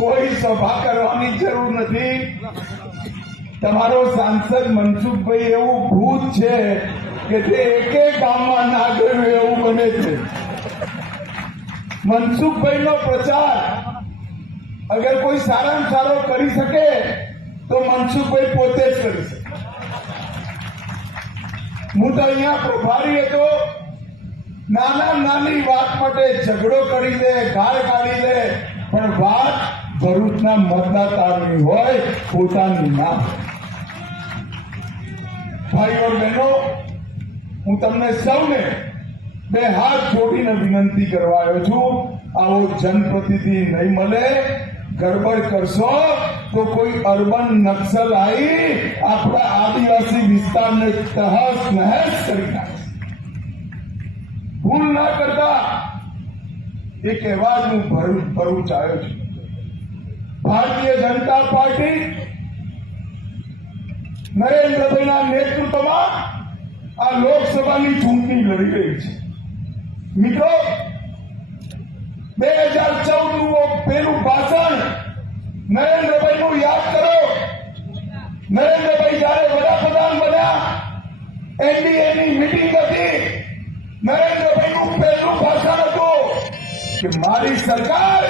કોઈ સભા કરવાની જરૂર નથી. તમારો સાંસદ મનસુખભાઈ એવું ભૂત છે કે તે એકે ગામમાં ના ગયું એવું બને છે. મનસુખભાઈનો પ્રચાર અગર કોઈ સારામાં સારો કરી શકે તો મનસુખભાઈ પોતે જ કરી શકે. હું તો અહીંયા પ્રભારી હતો. નાના નાની વાત માટે ઝઘડો કરી દે ગાળ કાઢી લે, પણ વાત ભરૂચના મતદાતાની હોય, પોતાની ના. ભાઈઓ બહેનો, હું તમને સૌને બે હાથ જોડીને વિનંતી કરવા આવ્યો છું, આવો જનપ્રતિનિધિ નહીં મળે, ગરબડ કરશો તો કોઈ અર્બન નક્સલ આવી આપણા આદિવાસી વિસ્તારને તહસ નહેસ કરી નાખશે. ભૂલ ના કરતા એ કહેવા જ હું ભરૂચ ભરૂચ આવ્યો છું. નરેન્દ્રભાઈના નેતૃત્વમાં આ લોકસભાની ચૂંટણી લડી રહી છે. મિત્રો, બે હજાર ચૌદનું પેલું ભાષણ નરેન્દ્રભાઈ યાદ કરો. નરેન્દ્રભાઈ જયારે વડાપ્રધાન બન્યા એનડીએ ની મીટિંગ હતી. નરેન્દ્રભાઈ નું પહેલું ભાષણ હતું કે મારી સરકાર